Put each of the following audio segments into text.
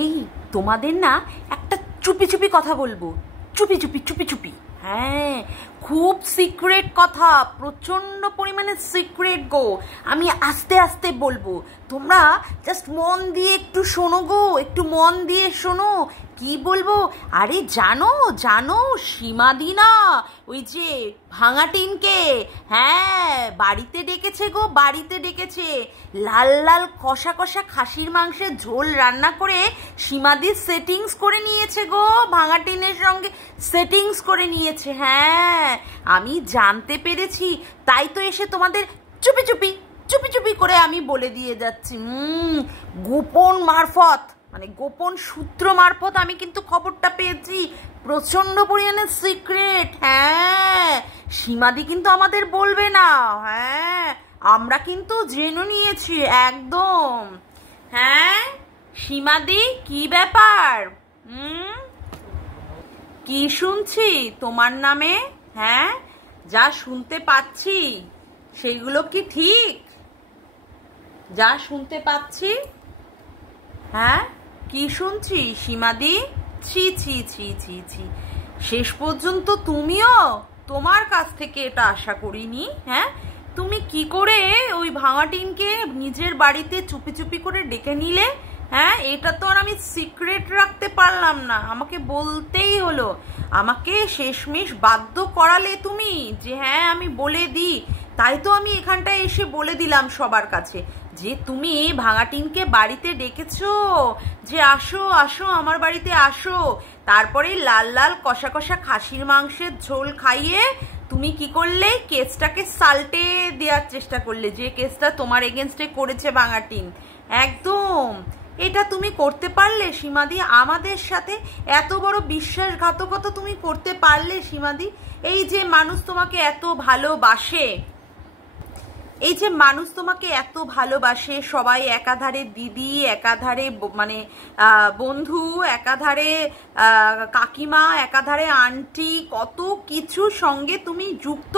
এই তোমাদের না একটা চুপি চুপি কথা বলবো, চুপি চুপি চুপি চুপি। হ্যাঁ, খুব সিক্রেট কথা, প্রচন্ড পরিমাণে সিক্রেট গো। আমি আস্তে আস্তে বলবো, তোমরা জাস্ট মন দিয়ে একটু শোনো গো, একটু মন দিয়ে শোনো। কি বলবো? আরে জানো জানো, সীমাদি না ওই যে ভাঙাটিনকে, হ্যাঁ বাড়িতে ডেকেছে গো, বাড়িতে ডেকেছে। লাল লাল কষা কষা খাসির মাংসের ঝোল রান্না করে সীমাদির সেটিংস করে নিয়েছে গো, ভাঙাটিনের সঙ্গে সেটিংস করে নিয়েছে। হ্যাঁ আমি জানতে পেরেছি, তাই তো এসে তোমাদের চুপি চুপি চুপি চুপি করে আমি বলে দিয়ে যাচ্ছি। গোপন মারফত, মানে গোপন সূত্র মারফত আমি কিন্তু খবরটা পেয়েছি, প্রচন্ড পরিমাণে সিক্রেট। হ্যাঁ, সীমাদি কিন্তু আমাদের বলবে না। হ্যাঁ, আমরা কিন্তু জেনে নিয়েছি একদম। হ্যাঁ সীমাদি, কি ব্যাপার? কি শুনছি তোমার নামে? হ্যাঁ, যা শুনতে পাচ্ছি সেইগুলো কি ঠিক? যা শুনতে পাচ্ছি, হ্যাঁ কি শুনছি সীমাদি? ছি ছি ছি ছি ছি, শেষ পর্যন্ত তুমিও তোমার কাছ থেকে এটা আশা করিনি। হ্যাঁ, তুমি কি করে ওই ভাঙাটিনকে নিজের বাড়িতে চুপি চুপি করে ডেকে নিলে? হ্যাঁ, এটা তো আর আমি সিক্রেট রাখতে পারলাম না, আমাকে বলতেই হলো, আমাকে শেষমেশ বাধ্য করালে তুমি যে হ্যাঁ আমি বলে দিই। তাই তো আমি এখানটায় এসে বলে দিলাম সবার কাছে যে তুমি ভাঙাটিনকে বাড়িতে ডেকেছো, যে আসো আসো আমার বাড়িতে আসো। তারপরে লাল লাল কষা কষা খাসির মাংসের ঝোল খাইয়ে তুমি কি করলে? কেসটাকে সাল্টে দেওয়ার চেষ্টা করলে, যে কেসটা তোমার এগেনস্টে করেছে ভাঙাটিন। একদম এটা তুমি করতে পারলে সীমাদি? আমাদের সাথে এত বড় বিশ্বাসঘাতকতা তুমি করতে পারলে সীমাদি? এই যে মানুষ তোমাকে এত ভালোবাসে, এই যে মানুষ তোমাকে এত ভালোবাসে, সবাই একাধারে দিদি, একাধারে মানে বন্ধু, একাধারে কাকিমা, একাধারে আন্টি, কত কিছু সঙ্গে তুমি যুক্ত।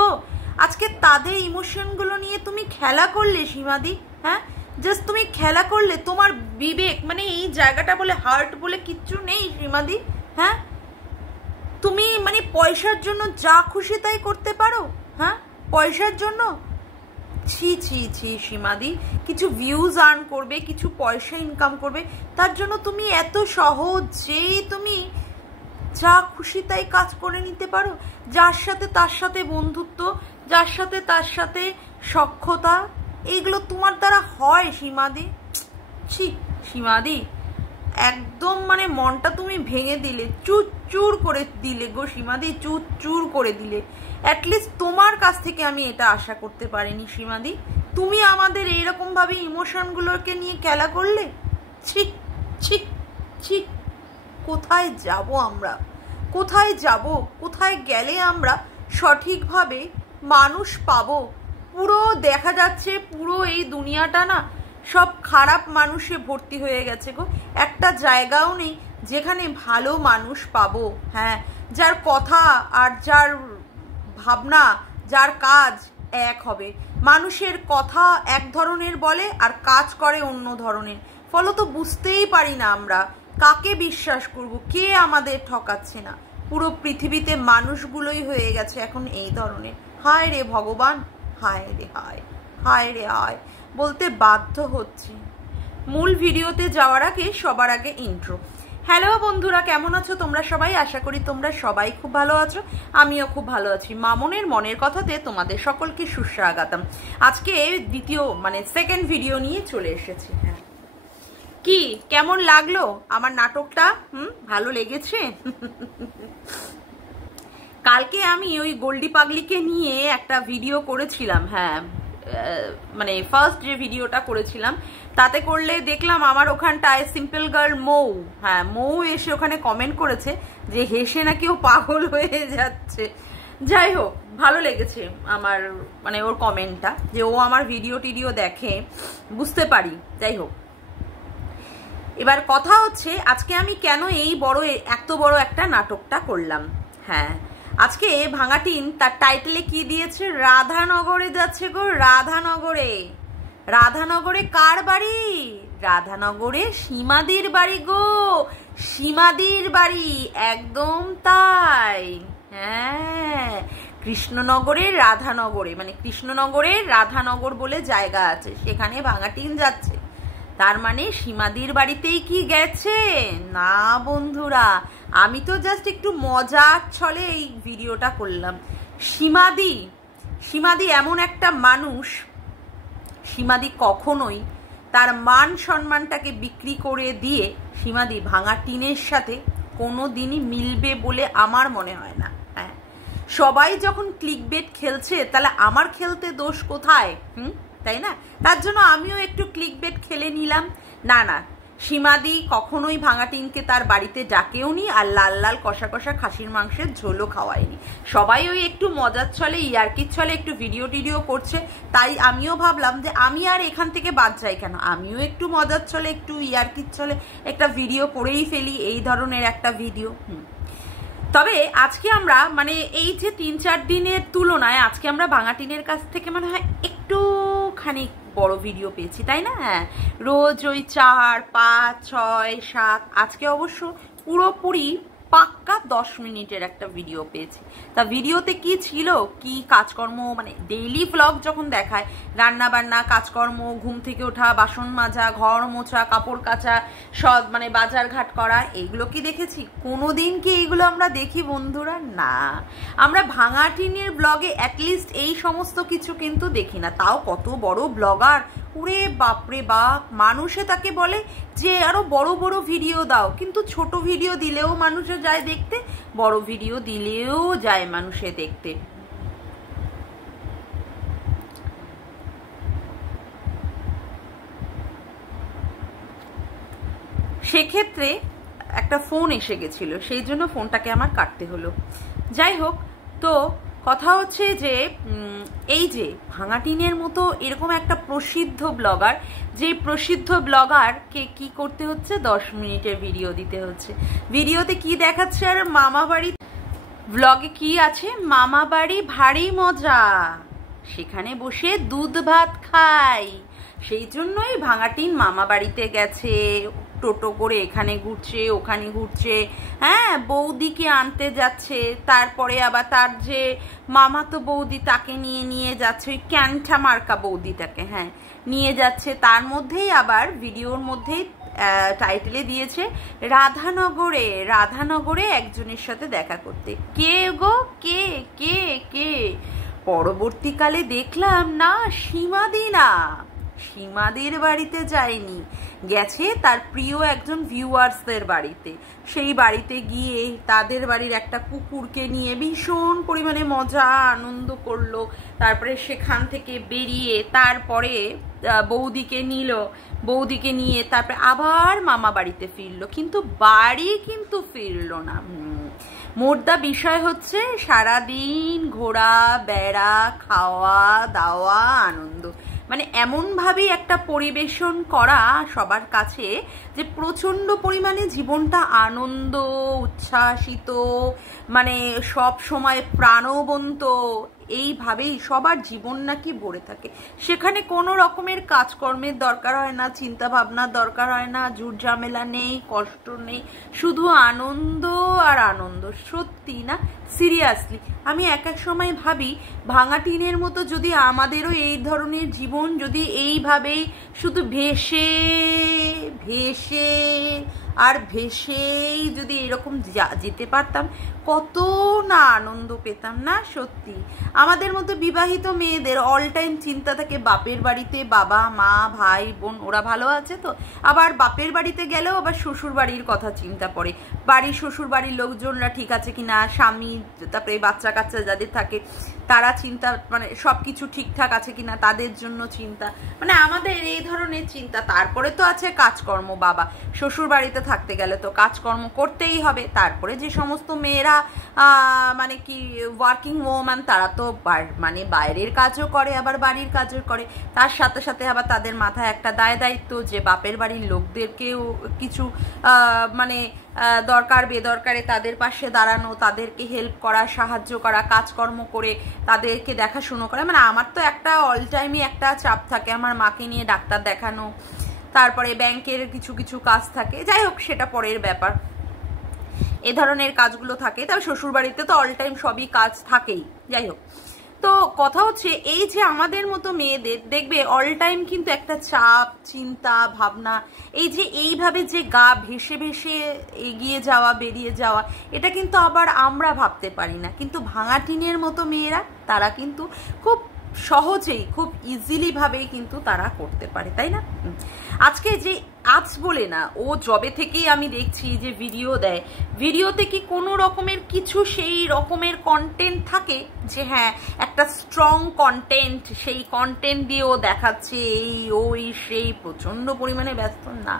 আজকে তাদের ইমোশনগুলো নিয়ে তুমি খেলা করলে সীমাদি। হ্যাঁ, জাস্ট তুমি খেলা করলে, তোমার বিবেক মানে এই জায়গাটা বলে হার্ট বলে কিচ্ছু নেই সীমাদি। হ্যাঁ, তুমি মানে পয়সার জন্য যা খুশি তাই করতে পারো। হ্যাঁ, পয়সার জন্য। ছি ছি ছি সীমাদি, কিছু ভিউজ আর্ন করবে, কিছু পয়সা ইনকাম করবে, তার জন্য তুমি এত সহজেই তুমি যা খুশি তাই কাজ করে নিতে পারো। যার সাথে তার সাথে বন্ধুত্ব, যার সাথে তার সাথে সখ্যতা, এইগুলো তোমার দ্বারা হয় সীমাদি? ছি সীমাদি, একদম মানে মনটা তুমি ভেঙে দিলে, চুরচুর করে দিলে গো সীমাদি, চুরচুর করে দিলে। অ্যাটলিস্ট তোমার কাছ থেকে আমি এটা আশা করতে পারিনি সীমাদি, তুমি আমাদের এইরকম ভাবে ইমোশনগুলোকে নিয়ে খেলা করলে। ঠিক ঠিক ঠিক, কোথায় যাব আমরা? কোথায় যাব? কোথায় গেলে আমরা সঠিকভাবে মানুষ পাবো? পুরো দেখা যাচ্ছে পুরো এই দুনিয়াটা না সব খারাপ মানুষে ভর্তি হয়ে গেছে গো, একটা জায়গাও নেই যেখানে ভালো মানুষ পাবো। হ্যাঁ, যার কথা আর যার ভাবনা, যার কাজ এক হবে। মানুষের কথা এক ধরনের বলে আর কাজ করে অন্য ধরনের, ফলত বুঝতেই পারি না আমরা কাকে বিশ্বাস করব, কে আমাদের ঠকাচ্ছে না। পুরো পৃথিবীতে মানুষগুলোই হয়ে গেছে এখন এই ধরনের। হায় রে ভগবান, হায় রে হায়, হায় রে হায় বলতে বাধ্য হচ্ছি। মূল ভিডিওতে যাওয়ার আগে সবার আগে ইন্ট্রো। হ্যালো বন্ধুরা, কেমন আছো তোমরা সবাই? আশা করি তোমরা সবাই খুব ভালো আছো, আমিও খুব ভালো আছি। মামনের মনের কথাতে তোমাদের সকলকে সুস্বাগতম। আজকে দ্বিতীয় মানে সেকেন্ড ভিডিও নিয়ে চলে এসেছি। হ্যাঁ, কি কেমন লাগলো আমার নাটকটা? ভালো লেগেছে? কালকে আমি ওই গোল্ডি পাগলিকে নিয়ে একটা ভিডিও করেছিলাম। হ্যাঁ, মানে ফার্স্ট যে ভিডিওটা করেছিলাম তাতে করলে দেখলাম আমার ওখানটায় সিম্পল গার্ল মৌ, হ্যাঁ মৌ এসে ওখানে কমেন্ট করেছে যে হেসে নাকি ও পাগল হয়ে যাচ্ছে। যাই হোক, ভালো লেগেছে আমার মানে ওর কমেন্টটা, যে ও আমার ভিডিও টিডিও দেখে, বুঝতে পারি। যাই হোক, এবার কথা হচ্ছে আজকে আমি কেন এই এত বড় একটা নাটকটা করলাম। হ্যাঁ, আজকে ভাঙাটিন তার টাইটেলে কি দিয়েছে? রাধানগরে যাচ্ছে গো, রাধানগরে। রাধানগরে কার বাড়ি? রাধানগরে সীমাদির বাড়ি গো, সীমাদির বাড়ি, একদম তাই। হ্যাঁ, কৃষ্ণনগরের রাধানগরে, মানে কৃষ্ণনগরের রাধানগর বলে জায়গা আছে, সেখানে ভাঙাটিন যাচ্ছে। তার মানে সীমাদির বাড়িতেই কি গেছে? না বন্ধুরা, আমি তো জাস্ট একটু মজার ছলে এই ভিডিওটা করলাম। সীমাদি এমন একটা মানুষ, সীমাদি কখনোই তার মান সম্মানটাকে বিক্রি করে দিয়ে সীমাদি ভাঙা টিনের সাথে কোনো দিনই মিলবে বলে আমার মনে হয় না। হ্যাঁ, সবাই যখন ক্লিকবেট খেলছে, তাহলে আমার খেলতে দোষ কোথায়? তাই না? তার জন্য আমিও একটু ক্লিকবেট খেলে নিলাম। না না, সীমাদি কখনোই ভাঙাটিনকে তার বাড়িতে ডাকেও নি, আর লাল লাল কষা কষা খাসির মাংসের ঝোলও খাওয়ায়নি। সবাই ওই একটু মজার ছলে, ইয়ার্কির ছলে একটু ভিডিও টিডিও করছে। তাই আমিও ভাবলাম যে আমি আর এখান থেকে বাদ যাই কেন, আমিও একটু মজার ছলে, একটু ইয়ার্কির ছলে একটা ভিডিও করেই ফেলি, এই ধরনের একটা ভিডিও। তবে আজকে আমরা মানে এই যে 3-4 দিনের তুলনায় আজকে আমরা ভাঙাটিনের কাছ থেকে মনে হয় একটুখানি বড় ভিডিও পেয়েছি, তাই না? হ্যাঁ, রোজ ওই 4, 5, 6, 7, আজকে অবশ্য পুরোপুরি পাক্কা 10 মিনিটের একটা ভিডিও পেয়েছি। তা ভিডিওতে কি ছিল, কি কাজকর্ম, মানে ডেইলি ভ্লগ যখন দেখায়, রান্না বান্না, কাজকর্ম, ঘুম থেকে ওঠা, বাসন মাজা, ঘর মোছা, কাপড় কাচা, সব মানে বাজার ঘাট করা, এইগুলো কি দেখেছি? কোনোদিন কি এইগুলো আমরা দেখি বন্ধুরা? না, আমরা ভাঙাটিনের ব্লগে অ্যাটলিস্ট এই সমস্ত কিছু কিন্তু দেখি না। তাও কত বড় ব্লগার, ওরে বাপরে বাপ, মানুষে তাকে বলে যে আরো বড় বড় ভিডিও দাও, কিন্তু ছোট ভিডিও দিলেও মানুষে যায় দেখতে, বড় ভিডিও দিলেও যায় মানুষে দেখতে। সেক্ষেত্রে একটা ফোন এসে গেছিল, সেই জন্য ফোনটাকে আমার কাটতে হলো। যাই হোক, তো কথা হচ্ছে যে এই যে ভাঙাটিনের মতো এরকম একটা প্রসিদ্ধ ব্লগার, যে প্রসিদ্ধ ব্লগারকে কি করতে হচ্ছে, 10 মিনিটের ভিডিও দিতে হচ্ছে। ভিডিওতে কি দেখাচ্ছে? আর মামা বাড়ি ব্লগে কি আছে? মামা বাড়ি ভারী মজা, সেখানে বসে দুধ ভাত খাই। সেই জন্যই ভাঙাটিন মামা বাড়িতে গেছে, টোটো করে এখানে ঘুরছে, ওখানে ঘুরছে। হ্যাঁ, বৌদিকে আনতে যাচ্ছে, তারপরে আবার তার যে মামাতো বৌদি তাকে নিয়ে যাচ্ছে, ওই ক্যান্টা মার্কা বৌদিটাকে, হ্যাঁ, নিয়ে যাচ্ছে। তার মধ্যেই আবার ভিডিওর মধ্যেই টাইটেলে দিয়েছে রাধানগরে একজনের সাথে দেখা করতে। কে গো? কে কে কে? পরবর্তীকালে দেখলাম না, সীমাদির বাড়িতে যায়নি, গেছে তার প্রিয় একজন ভিউয়ার্সদের বাড়িতে। সেই বাড়িতে গিয়ে তাদের বাড়ির একটা কুকুরকে নিয়ে ভীষণ পরিমাণে মজা আনন্দ করলো। তারপরে সেখান থেকে বেরিয়ে তারপরে বৌদিকে নিয়ে তারপরে আবার মামা বাড়িতে ফিরলো, কিন্তু বাড়ি কিন্তু ফিরলো না। মোদ্দা বিষয় হচ্ছে সারাদিন ঘোরা বেড়া, খাওয়া দাওয়া, আনন্দ, মানে এমনভাবেই একটা পরিবেশন করা সবার কাছে যে প্রচণ্ড পরিমাণে জীবনটা আনন্দ উচ্ছ্বাসিত, মানে সব সময় প্রাণবন্ত, এইভাবেই সবার জীবন নাকি ভরে থাকে। সেখানে কোনো রকমের কাজকর্মের দরকার হয় না, চিন্তা ভাবনার দরকার হয় না, ঝুট ঝামেলা নেই, কষ্ট নেই, শুধু আনন্দ আর আনন্দ। সত্যি না, সিরিয়াসলি আমি এক সময় ভাবি ভাঙাটিনের মতো যদি আমাদেরও এই ধরনের জীবন যদি এইভাবেই শুধু ভেসেই যদি এরকম যেতে পারতাম, কত না আনন্দ পেতাম না। সত্যি আমাদের মতো বিবাহিত মেয়েদের অল টাইম চিন্তা থাকে বাপের বাড়িতে বাবা মা ভাই বোন ওরা ভালো আছে তো, আবার বাপের বাড়িতে গেলেও আবার শ্বশুর বাড়ির কথা চিন্তা পড়ে, বাড়ির শ্বশুর বাড়ির লোকজনরা ঠিক আছে কিনা, স্বামী, তারপরে বাচ্চা কাচ্চা যাদের থাকে তারা চিন্তা, মানে সব কিছু ঠিকঠাক আছে কিনা তাদের জন্য চিন্তা, মানে আমাদের এই ধরনের চিন্তা। তারপরে তো আছে কাজকর্ম, বাবা শ্বশুর বাড়িতে থাকতে গেলে তো কাজকর্ম করতেই হবে। তারপরে যে সমস্ত মেয়েরা মানে কি ওয়ার্কিং ওম্যান, তারা তো মানে বাইরের কাজও করে আবার বাড়ির কাজও করে, তার সাথে সাথে আবার তাদের মাথায় একটা দায়িত্ব যে বাপের বাড়ির লোকদেরকেও কিছু মানে দরকার বেদরকারে তাদের পাশে দাঁড়ানো, তাদেরকে হেল্প করা, সাহায্য করা, কাজকর্ম করে তাদেরকে দেখাশুনো করা। মানে আমার তো একটা অল টাইমই একটা চাপ থাকে, আমার মাকে নিয়ে ডাক্তার দেখানো, তারপরে ব্যাংকের কিছু কিছু কাজ থাকে, যাই হোক সেটা পরের ব্যাপার। এ ধরনের কাজগুলো থাকে, তবে শ্বশুরবাড়িতে তো অল টাইম সবই কাজ থাকেই। যাই হোক, তো কথা হচ্ছে এই যে আমাদের মতো মেয়েদের দেখবে অল টাইম কিন্তু একটা চাপ, চিন্তা, ভাবনা, এই যে এইভাবে যে গা ভেসে ভেসে এগিয়ে যাওয়া, বেরিয়ে যাওয়া, এটা কিন্তু আবার আমরা ভাবতে পারি না। কিন্তু ভাঙা টিনের মতো মেয়েরা তারা কিন্তু খুব সহজেই, খুব ইজিলি ভাবেই কিন্তু তারা করতে পারে, তাই না? আজকে যে আজ বলে না, ও জবে থেকেই আমি দেখছি যে ভিডিও দেয়, ভিডিওতে কি কোনো রকমের কিছু সেই রকমের কন্টেন্ট থাকে যে হ্যাঁ একটা স্ট্রং কন্টেন্ট, সেই কন্টেন্ট দিয়ে ও দেখাচ্ছে এই ওই সেই, প্রচন্ড পরিমাণে ব্যস্ত না।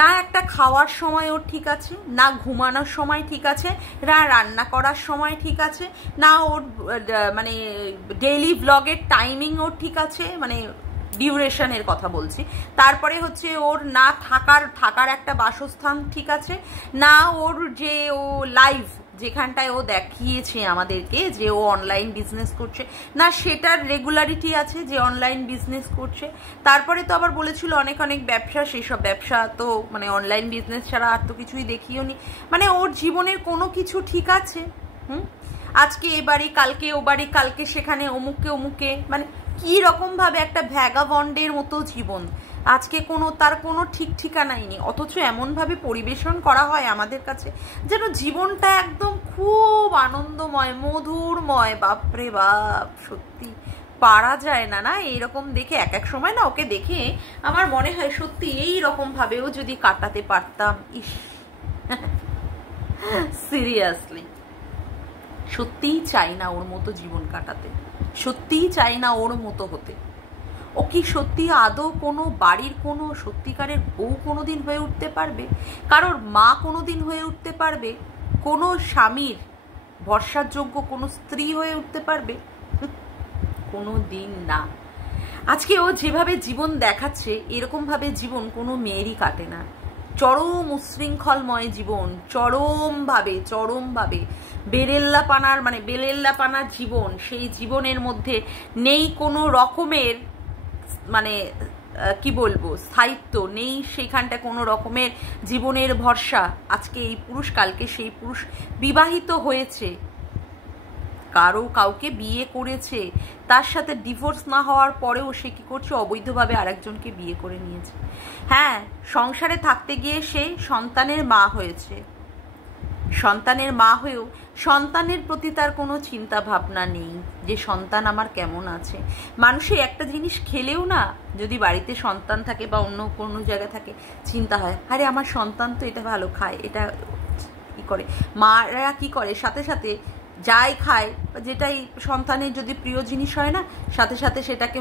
না একটা খাওয়ার সময় ওর ঠিক আছে, না ঘুমানোর সময় ঠিক আছে, না রান্না করার সময় ঠিক আছে, না ওর মানে ডেইলি ব্লগের টাইমিং ওর ঠিক আছে, মানে ডিউরেশনের কথা বলছি। তারপরে হচ্ছে ওর না থাকার একটা বাসস্থান ঠিক আছে, না ওর যে ও লাইভ যেখানটায় ও দেখিয়েছে আমাদেরকে যে ও অনলাইন বিজনেস করছে, না সেটার রেগুলারিটি আছে যে অনলাইন বিজনেস করছে। তারপরে তো আবার বলেছিল অনেক অনেক ব্যবসা, সেই সব ব্যবসা তো মানে অনলাইন বিজনেস ছাড়া আর তো কিছুই দেখিও নি। মানে ওর জীবনের কোনো কিছু ঠিক আছে? আজকে এ বাড়ি, কালকে ও বাড়ি, কালকে সেখানে, অমুকে, মানে কি রকম ভাবে একটা ভ্যাগাবন্ডের মতো জীবন। আজকে তার কোনো ঠিক ঠিকানাই নেই, অথচ এমনভাবে পরিবেশন করা হয় আমাদের কাছে যেন জীবনটা একদম খুব আনন্দময়, মধুরময়। বাপরে বাপ, সত্যি পারা যায় না না এইরকম দেখে। এক এক সময় না ওকে দেখে আমার মনে হয় সত্যি এইরকম ভাবেও যদি কাটাতে পারতাম, ইস সিরিয়াসলি সত্যিই চাই না ওর মতো জীবন কাটাতে, সত্যিই চাই না ওর মতো হতে। ও কি সত্যি আদৌ কোনো বাড়ির কোনো সত্যিকারের বউ কোনোদিন হয়ে উঠতে পারবে? কারোর মা কোনোদিন হয়ে উঠতে পারবে? কোনো স্বামীর ভরসার যোগ্য কোনো স্ত্রী হয়ে উঠতে পারবে? কোনো দিন না। আজকে ও যেভাবে জীবন দেখাচ্ছে, এরকমভাবে জীবন কোনো মেয়েরই কাটে না। চরম উশৃঙ্খলময় জীবন, চরমভাবে বেলেল্লাপানার জীবন। সেই জীবনের মধ্যে নেই কোনো রকমের মানে কি বলবো স্থায়িত্ব নেই, সেখানটা কোনো রকমের জীবনের ভরসা। আজকে এই পুরুষ, কালকে সেই পুরুষ বিবাহিত হয়েছে, কাউকে বিয়ে করেছে, তার সাথে ডিভোর্স না হওয়ার পরেও সে কি করছে, অবৈধভাবে আরেকজনকে বিয়ে করে নিয়েছে। হ্যাঁ, সংসারে থাকতে গিয়ে সে সন্তানের মা হয়েছে, সন্তানের মা হয়েও সন্তানের প্রতি তার কোনো চিন্তা ভাবনা নেই যে সন্তান আমার কেমন আছে। মানুষের একটা জিনিস খেলেও না, যদি বাড়িতে সন্তান থাকে বা অন্য কোনো জায়গায় থাকে, চিন্তা হয় আরে আমার সন্তান তো এটা ভালো খায়, এটা কি করে। মারা কি করে, সাথে সাথে যাই খায়, যেটাই সন্তানের যদি প্রিয় জিনিস হয় না, সাথে সাথে সেটাকে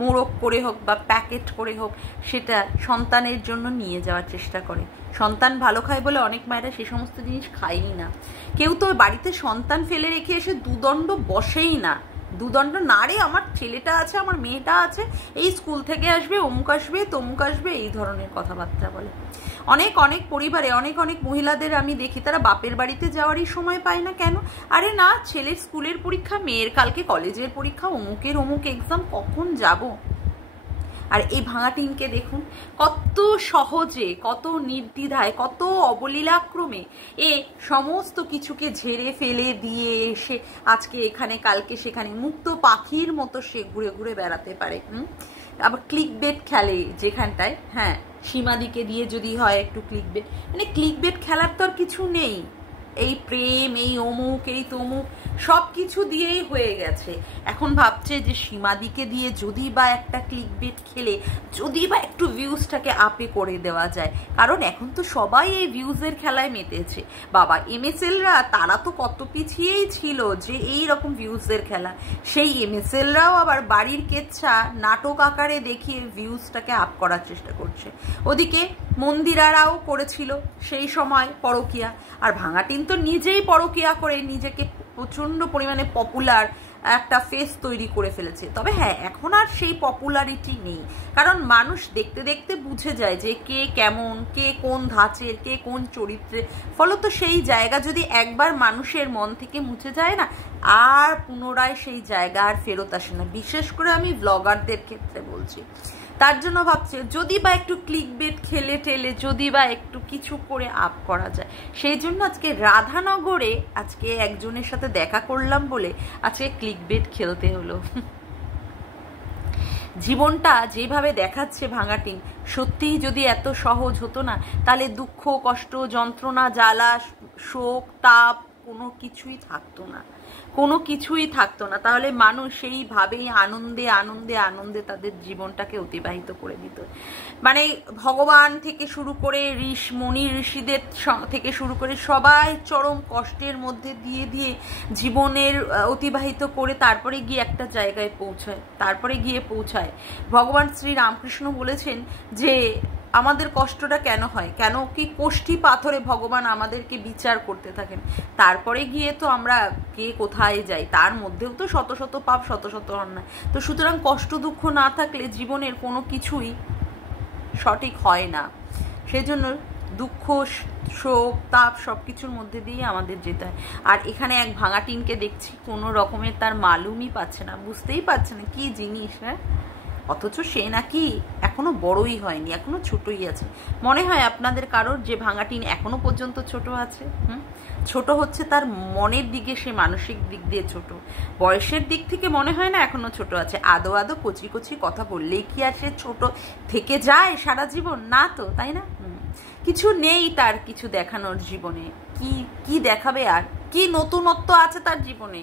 মোড়ক করে হোক বা প্যাকেট করে হোক সেটা সন্তানের জন্য নিয়ে যাওয়ার চেষ্টা করে। সন্তান ভালো খায় বলে অনেক মায়েরা সে সমস্ত জিনিস খায়ই না। কেউ তো বাড়িতে সন্তান ফেলে রেখে এসে দুদণ্ড বসেই না, দুদণ্ড না রে আমার ছেলেটা আছে, আমার মেয়েটা আছে, এই স্কুল থেকে আসবে, অমুক আসবে, তমুক আসবে, এই ধরনের কথাবার্তা বলে। অনেক অনেক পরিবারে অনেক অনেক মহিলাদের আমি দেখি তারা বাপের বাড়িতে যাওয়ারই সময় পায় না। কেন? আরে না, ছেলের স্কুলের পরীক্ষা, মেয়ের কালকে কলেজের পরীক্ষা, অমুক এক্সাম, কখন যাব। আর এই ভাঙা টিনকে দেখুন কত সহজে, কত নির্দ্বিধায়, কত অবলীলাক্রমে এ সমস্ত কিছুকে ঝেড়ে ফেলে দিয়ে এসে আজকে এখানে, কালকে সেখানে, মুক্ত পাখির মতো সে ঘুরে ঘুরে বেড়াতে পারে। আবার ক্লিক বেট খেলে যেখানটায়, হ্যাঁ সীমাদিকে দিয়ে যদি হয় একটু ক্লিক বেট, মানে ক্লিক বেট খেলার তো আর কিছু নেই। এই প্রেম, এই অমুক, এই তমুক সব কিছু দিয়েই হয়ে গেছে। এখন ভাবছে যে সীমাদিকে দিয়ে যদি বা একটা ক্লিক বেট খেলে যদি বা একটু ভিউজটাকে আপে করে দেওয়া যায়, কারণ এখন তো সবাই এই ভিউজের খেলায় মেতেছে। বাবা এমএসএলরা তারা তো কত পিছিয়েই ছিল যে এই রকম ভিউজের খেলা, সেই এমএসএলরাও আবার বাড়ির কেচ্ছা নাটক আকারে দেখিয়ে ভিউজটাকে আপ করার চেষ্টা করছে। ওদিকে মন্দিরারাও করেছিল সেই সময় পরকিয়া, আর ভাঙাটিন তো নিজেই পরকিয়া করে নিজেকে প্রচন্ড পরিমাণে পপুলার একটা ফেস তৈরি করে ফেলেছে। তবে হ্যাঁ, এখন আর সেই পপুলারিটি নেই, কারণ মানুষ দেখতে দেখতে বুঝে যায় যে কে কেমন, কে কোন ধাঁচের, কে কোন চরিত্রের। ফলত সেই জায়গা যদি একবার মানুষের মন থেকে মুছে যায় না, আর পুনরায় সেই জায়গা আর ফেরত আসে না। বিশেষ করে আমি ব্লগারদের ক্ষেত্রে বলছি, তার জন্য ভাবছে যদি বা একটু ক্লিক বেট খেলে টেলে যদি বা একটু কিছু করে আপ করা যায়, সেই জন্য আজকে রাধানগরে আজকে একজনের সাথে দেখা করলাম বলে আজকে ক্লিক বেট খেলতে হলো। জীবনটা যেভাবে দেখাচ্ছে ভাঙাটিং, সত্যিই যদি এত সহজ হতো না, তাহলে দুঃখ, কষ্ট, যন্ত্রণা, জ্বালা, শোক, তাপ কোনো কিছুই থাকতো না, কোনো কিছুই থাকতো না। তাহলে মানুষ সেইভাবেই আনন্দে আনন্দে আনন্দে তাদের জীবনটাকে অতিবাহিত করে দিত। মানে ভগবান থেকে শুরু করে মনি ঋষিদের থেকে শুরু করে সবাই চরম কষ্টের মধ্যে দিয়ে দিয়ে জীবনের অতিবাহিত করে তারপরে গিয়ে একটা জায়গায় পৌঁছায়। ভগবান শ্রী রামকৃষ্ণ বলেছেন যে আমাদের কষ্টটা কেন হয়, কেন কি কোষ্ঠী পাথরে ভগবান আমাদেরকে বিচার করতে থাকেন, তারপরে গিয়ে তো আমরা কে কোথায় যাই, তার মধ্যেও তো শত শত পাপ, শত শত অন্যায়। তো সুতরাং কষ্ট দুঃখ না থাকলে জীবনের কোনো কিছুই সঠিক হয় না। সেজন্য দুঃখ, শোক, তাপ সব কিছুর মধ্যে দিয়ে আমাদের যেতে হয়। আর এখানে এক ভাঙাটিনকে দেখছি কোনো রকমের তার মালুমই পাচ্ছে না, বুঝতেই পারছে না কি জিনিস। হ্যাঁ, অথচ সে নাকি এখনো বড়ই হয়নি, এখনো ছোটই আছে। মনে হয় আপনাদের কারোর যে ভাঙাটিন এখনো পর্যন্ত ছোট আছে? ছোট হচ্ছে তার মনের দিকে, সে মানসিক দিক দিয়ে ছোট, বয়সের দিক থেকে মনে হয় না এখনো ছোট আছে। আদো আদো কচি কচি কথা বললেই কি আর সে ছোট থেকে যায় সারা জীবন? না তো, তাই না? কিছু নেই তার কিছু দেখানোর জীবনে। কি দেখাবে? আর কি নতুনত্ব আছে তার জীবনে?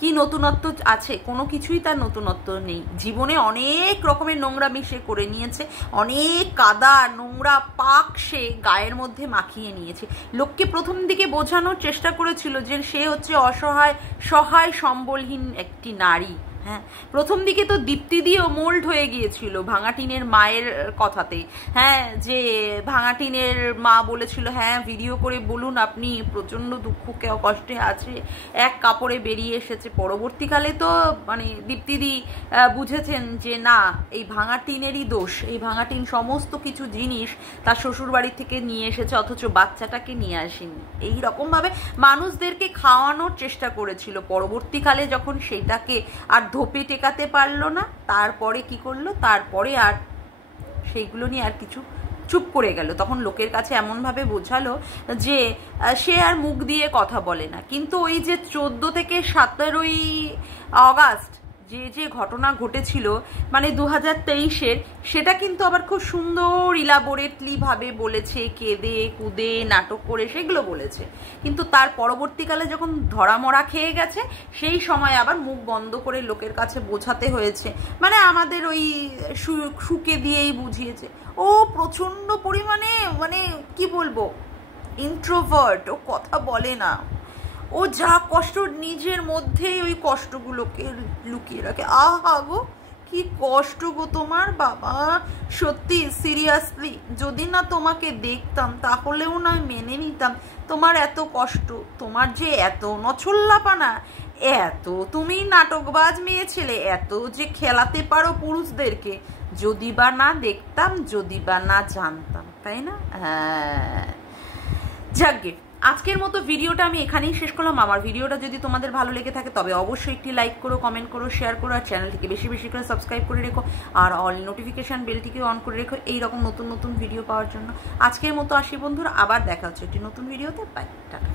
কি নতুনত্ব আছে? কোনো কিছুই তার নতুনত্ব নেই। জীবনে অনেক রকমের নোংরামি সে করে নিয়েছে, অনেক কাদা নোংরা পাক সে গায়ের মধ্যে মাখিয়ে নিয়েছে। লোককে প্রথম দিকে বোঝানোর চেষ্টা করেছিল যে সে হচ্ছে সহায় সম্বলহীন একটি নারী। হ্যাঁ, প্রথম দিকে তো দীপ্তি দিয়েও মোল্ড হয়ে গিয়েছিল ভাঙাটিনের মায়ের কথাতে। হ্যাঁ, যে ভাঙাটিনের মা বলেছিল হ্যাঁ ভিডিও করে বলুন আপনি প্রচণ্ড দুঃখ কষ্টে আছে, এক কাপড়ে বেরিয়ে এসেছে। পরবর্তীকালে তো মানে দীপ্তিদি বুঝেছেন যে না, এই ভাঙাটিনেরই দোষ, এই ভাঙাটিন সমস্ত কিছু জিনিস তার শ্বশুরবাড়ি থেকে নিয়ে এসেছে, অথচ বাচ্চাটাকে নিয়ে আসেনি। এই রকমভাবে মানুষদেরকে খাওয়ানোর চেষ্টা করেছিল। পরবর্তীকালে যখন সেটাকে আর ধোপে টেকাতে পারলো না, তারপরে কি করলো? তারপরে আর সেইগুলো নিয়ে আর কিছু চুপ করে গেল। তখন লোকের কাছে এমনভাবে বোঝালো যে সে আর মুখ দিয়ে কথা বলে না। কিন্তু ওই যে 14 থেকে 17ই অগাস্ট যে ঘটনা ঘটেছিল মানে 2023-এর, সেটা কিন্তু আবার খুব সুন্দর ইলাবোরেটলি ভাবে বলেছে, কেঁদে কুদে নাটক করে সেগুলো বলেছে। কিন্তু তার পরবর্তীকালে যখন ধরামরা খেয়ে গেছে, সেই সময় আবার মুখ বন্ধ করে লোকের কাছে বোঝাতে হয়েছে। মানে আমাদের ওই সুকে দিয়েই বুঝিয়েছে। ও প্রচন্ড পরিমাণে মানে কি বলবো, ইন্ট্রোভার্ট, ও কথা বলে না। ও যা কষ্ট নিজের মধ্যেই ওই কষ্টগুলোকে লুকিয়ে রাখে। আহা গো, কি কষ্ট গো তোমার বাবা, সত্যি সিরিয়াসলি যদি না তোমাকে দেখতাম তাহলেও না মেনে নিতাম তোমার এত কষ্ট, তোমার যে এত নছল্লাপানা, এত তুমি নাটকবাজ মেয়ে ছেলে, এত যে খেলাতে পারো পুরুষদেরকে, যদি বা না দেখতাম, যদি বা না জানতাম, তাই না? হ্যাঁ, যাকগে, আজকের মতো ভিডিওটা আমি এখানেই শেষ করলাম। আমার ভিডিওটা যদি তোমাদের ভালো লেগে থাকে তবে অবশ্যই একটি লাইক করো, কমেন্ট করো, শেয়ার করো, আর চ্যানেলটিকে বেশি বেশি করে সাবস্ক্রাইব করে রেখো, আর অল নোটিফিকেশান বেলটিকে অন করে রেখো এইরকম নতুন নতুন ভিডিও পাওয়ার জন্য। আজকের মতো আসি বন্ধুরা, আবার দেখা হচ্ছে একটি নতুন ভিডিওতে। Bye, tata.